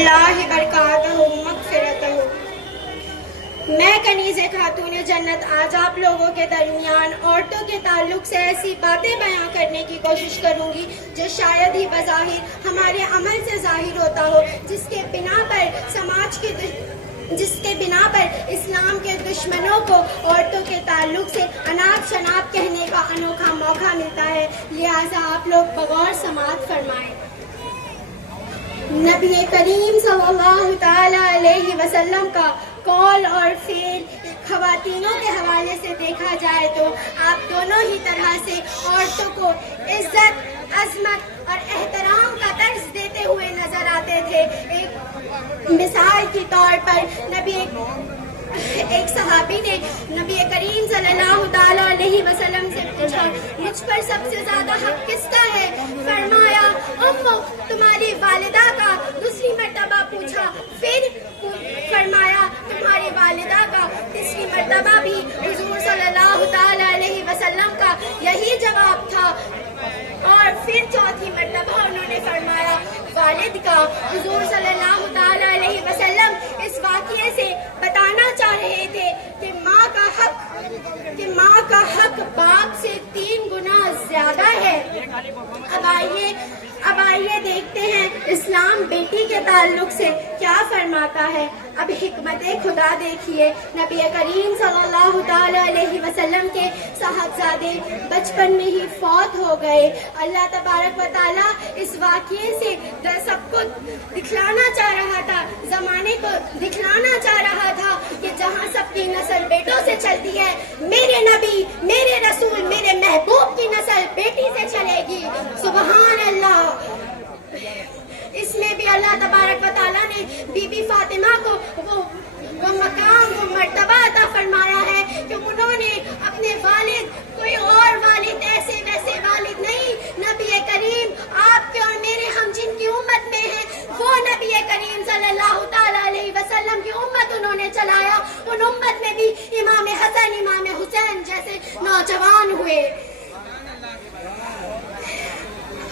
اللہ برکاتہ مغفرتہ۔ میں کنیز خاتون جنت آج آپ لوگوں کے درمیان عورتوں کے تعلق سے ایسی باتیں بیان کرنے کی کوشش کروں گی جو شاید ہی بظاہر ہمارے عمل سے ظاہر ہوتا ہو، جس کے بنا پر اسلام کے دشمنوں کو عورتوں کے تعلق سے اناپ شناپ کہنے کا انوکھا موقع ملتا ہے، لہٰذا آپ لوگ بغور سماعت فرمائیں۔ نبی کریم صلی اللہ تعالی علیہ وسلم کا قول اور فعل خواتینوں کے حوالے سے دیکھا جائے تو آپ دونوں ہی طرح سے عورتوں کو عزت، عظمت اور احترام کا درس دیتے ہوئے نظر آتے تھے۔ ایک مثال کے طور پر ایک صحابی نے نبی کریم صلی اللہ تعالی علیہ وسلم سے پوچھا، مجھ پر سب سے زیادہ حق کس کا ہے؟ فرمایا تمہاری والدہ کا۔ دوسری مرتبہ پوچھا، پھر فرمایا تمہاری والدہ کا۔ تیسری مرتبہ بھی حضور صلی اللہ تعالی علیہ وسلم کا یہی جواب تھا، اور پھر چوتھی مرتبہ انہوں نے فرمایا والد کا۔ حضور صلی اللہ تعالی علیہ وسلم اس واقعے سے بتانا چاہ رہے تھے کہ ماں کا حق باپ سے 3 گنا زیادہ ہے۔ اب آئیے دیکھتے ہیں اسلام بیٹی کے تعلق سے کیا فرماتا ہے۔ اب حکمت خدا دیکھیے، نبی کریم صلی اللہ تعالی علیہ وسلم کے صاحبزادے بچپن میں ہی فوت ہو گئے۔ اللہ تبارک و تعالیٰ اس واقعے سے سب کو دکھلانا چاہ رہا تھا، زمانے کو دکھلانا چاہ رہا تھا کہ جہاں سب کی نسل بیٹوں سے چلتی ہے، میرے نبی، میرے رسول، میرے محبوب کی نسل بیٹی سے چلے گی۔ سبحان اللہ۔ اس میں بھی اللہ تبارک و تعالیٰ نے بی بی فاطمہ کو وہ مقام، وہ مرتبہ عطا فرمایا ہے کہ انہوں نے اپنے والد، کوئی اور والد، ایسے ویسے والد نہیں، نبی کریم آپ کے اور میرے ہم جن کی امت میں ہیں، وہ نبی کریم صلی اللہ تعالی علیہ وسلم کی امت انہوں نے چلایا۔ ان امت میں بھی امام حسن، امام حسین جیسے نوجوان ہوئے۔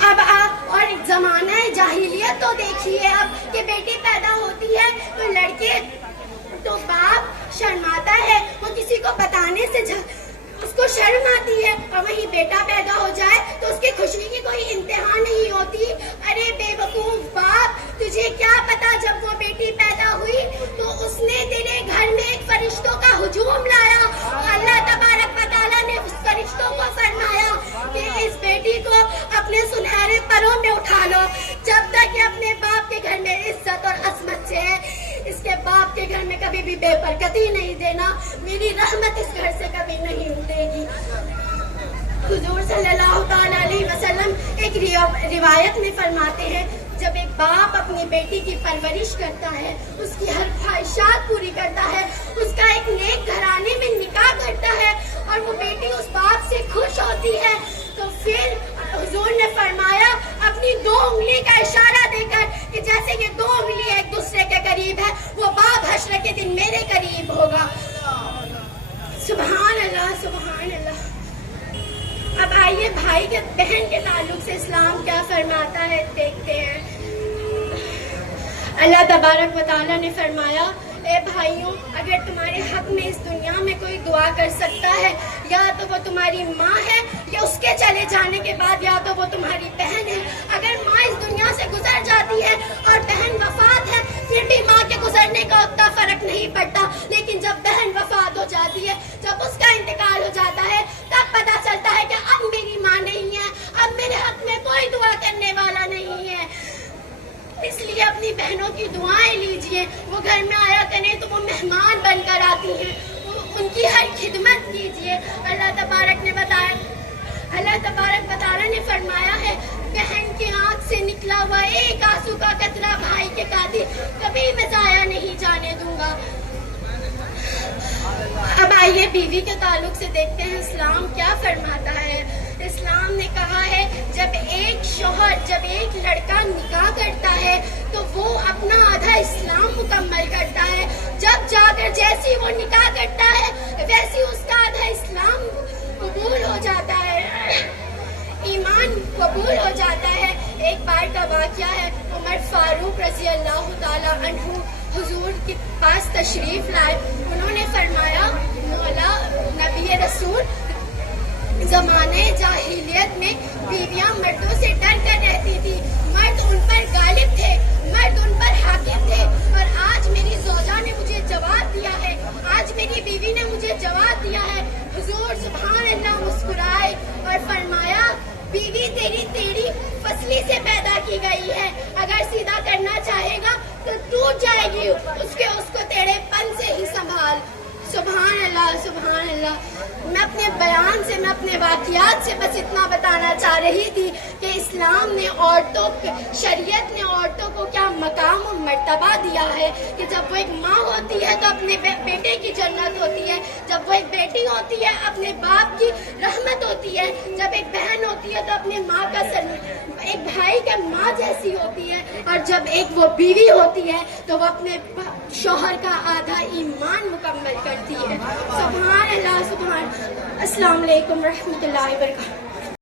اب اور زمانہ جاہلیت تو دیکھیے اب کہ بیٹی پیدا ہوتی ہے تو باپ شرماتا ہے، وہ کسی کو بتانے سے اس کو شرم آتی ہے، اور وہیں بیٹا پیدا ہو جائے تو اس کی خوشی کی کوئی انتہا نہیں ہوتی۔ ارے بے وقوف باپ، تجھے کیا پتا جب وہ بیٹی پیدا ہوئی تو اس نے تیرے گھر میں ایک فرشتوں کا ہجوم لایا، اور اللہ تبارک و تعالیٰ نے اس فرشتوں کو فرمایا کہ اس بیٹی کو اپنے سنہرے پروں میں اٹھا لو، جب تک کہ اپنے باپ کے گھر میں عزت اور عظمت سے ہے، اس کے باپ کے گھر میں کبھی بھی بے برکتی نہیں دینا، میری رحمت اس گھر سے کبھی نہیں اٹھے گی۔ حضور صلی اللہ تعالی علیہ وسلم ایک روایت میں فرماتے ہیں، جب ایک باپ اپنی بیٹی کی پرورش کرتا ہے، اس کی ہر خواہشات پوری کرتا ہے، اس کا ایک نیک گھرانے میں نکاح کرتا ہے، اور وہ بیٹی اس باپ سے خوش ہوتی ہے، تو پھر حضور نے فرمایا اپنی 2 انگلی کا اشارہ دے کر کہ جیسے یہ 2 انگلی ایک دوسرے کے قریب ہے، وہ باپ حشر کے دن میرے قریب ہوگا۔ سبحان اللہ، سبحان اللہ۔ اب آئیے بھائی کے بہن کے تعلق سے اسلام کیا فرماتا ہے دیکھتے ہیں۔ اللہ تبارک و تعالیٰ نے فرمایا، اے بھائیوں، اگر تمہارے حق میں اس دنیا میں کوئی دعا کر سکتا ہے، یا تو وہ تمہاری ماں ہے، یا اس کے چلے جانے کے بعد یا تو وہ تمہاری بہن ہے۔ اگر ماں اس دنیا سے گزر جاتی ہے اور بہن وفات ہے، پھر بھی ماں کے گزرنے کا اتنا فرق نہیں پڑتا، لیکن جب بہن وفات ہو جاتی ہے، جب اس کا انتقال ہو جاتا ہے، تب پتہ چلتا ہے کہ اب میری ماں نہیں ہے، اب میرے حق میں کوئی دعا کرنے والا نہیں ہے۔ اس لیے اپنی بہنوں کی دعائیں لیجئے، وہ گھر میں آیا کریں تو وہ مہمان بن کر آتی ہیں، ان کی ہر خدمت کیجئے۔ اللہ تبارک و تعالیٰ نے فرمایا ہے، بہن کی آنکھ سے نکلا ہوا ایک آنسو کا قطرہ بھائی کے قاتل کبھی میں ضائع نہیں جانے دوں گا۔ اب آئیے بیوی کے تعلق سے دیکھتے ہیں اسلام کیا فرماتا ہے۔ اسلام نے کہا ہے، جب ایک لڑکا نکاح کرتا ہے تو وہ اپنا آدھا اسلام مکمل کرتا ہے، جب جا کر جیسی وہ نکاح کرتا ہے ویسی اس کا آدھا اسلام قبول ہو جاتا ہے، ایمان قبول ہو جاتا ہے۔ ایک بار کا واقعہ ہے، عمر فاروق رضی اللہ تعالیٰ حضور کے پاس تشریف لائے. انہوں نے فرمایا مولا نبی رسول زمانے جاہلیت میں بیویاں مردوں سے ڈر کر رہتی تھی, مرد ان پر غالب تھے, مرد ان پر حاکم تھے. اور آج میری زوجہ نے مجھے جواب دیا ہے, آج میری بیوی نے مجھے جواب دیا ہے. حضور سبحان اللہ مسکرائے اور فرمایا بیوی تیری فصلی سے پیدا کی گئی ہے, اگر سیدھا کرنا چاہے گا تو ٹوٹ جائے گی, اس کو تیرے پن سے ہی سنبھال. سبحان اللہ سبحان اللہ. میں اپنے بیان سے, میں اپنے واقعات سے بس اتنا بتانا چاہ رہی تھی کہ اسلام نے شریعت نے عورتوں کو کیا مقام و مرتبہ دیا ہے کہ جب وہ ایک ماں ہوتی ہے تو اپنے بیٹے کی جنت ہوتی ہے, جب وہ ایک بیٹی ہوتی ہے اپنے باپ کی رحمت ہوتی ہے, جب ایک بہن ہوتی ہے تو اپنے ماں کا ایک بھائی کا ماں جیسی ہوتی ہے, اور جب ایک وہ بیوی ہوتی ہے تو وہ اپنے شوہر کا آدھا ایمان مکمل کرتی ہے. سبحان اللہ سبحان. السلام علیکم ورحمۃ اللہ وبرکاتہ.